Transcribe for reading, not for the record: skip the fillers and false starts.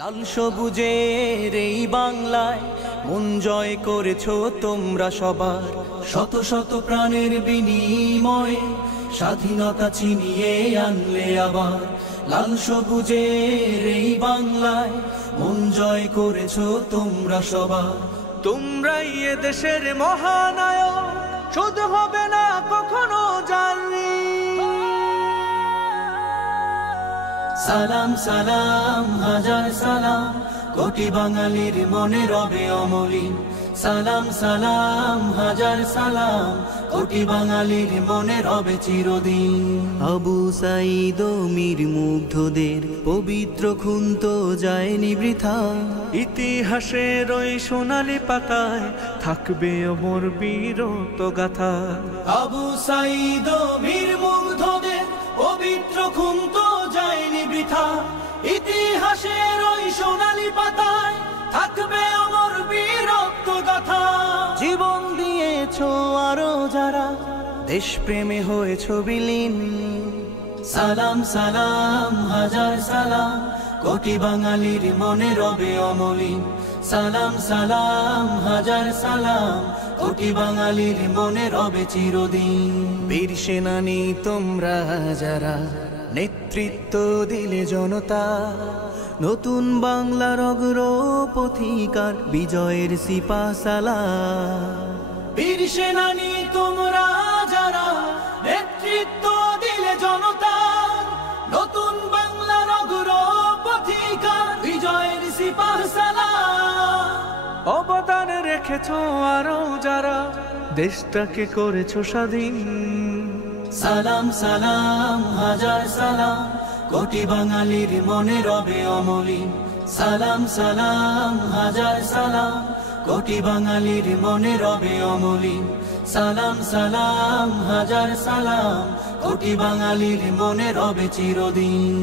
লাল সবুজের এই বাংলায় মন জয় করেছো তোমরা সবার, শত শত প্রাণের বিনিময়ে স্বাধীনতা ছিনিয়ে আনলে আবার। লাল সবুজের এই বাংলায় মন জয় করেছো তোমরা সবার, তোমরাই এ দেশের মহানায়ক, শুধু হবে না কখনো জানি। সালাম সালাম হাজার সালাম, কোটি বাঙালির মনে রবে অমলিন। সালাম সালাম হাজার সালাম, কোটি বাঙালির মনে রবে চিরদিন। আবু সাঈদ ও মীর মুগ্ধদের পবিত্র খুন তো যায়নি বৃথা, ইতিহাসের ওই সোনালি পাতায় থাকবে অমর বীরত্ব গাথা। আবু সাঈদ ও মীর মুগ্ধদের পবিত্র খুন তো যায়নি বৃথা, ইতিহাসের ওই সোনালি পাতায় থাকবে অমর বীরত্ব গাথা। জীবন দিয়েছো আরো যারা, দেশ প্রেমে হয়েছো বিলীন। সালাম সালাম হাজার সালাম, কোটি বাঙালির মনে রবে অমলিন। সালাম সালাম হাজার সালাম, কোটি বাঙালির মনে রবে চিরদিন। বীর সেনানী তোমরা যারা, নেতৃত্ব দিলে জনতা, নতুন বাংলার অগ্রপথিকার বিজয়ের সিপাহসালার। বীর সেনানী তোমরা যারা, নেতৃত্ব দিলে জনতা, নতুন বাংলার অগ্রপথিকার বিজয়ের সিপাহসালার। অবদান রেখেছো আরো যারা, দেশটাকে করেছো স্বাধীন। সালাম সালাম হাজার সালাম, কোটি বাঙালির মনে রবে অমলিন। সালাম সালাম হাজার সালাম, কোটি বাঙালির মনে রবে অমলিন। সালাম সালাম হাজার সালাম, কোটি বাঙালির মনে রবে চিরদিন।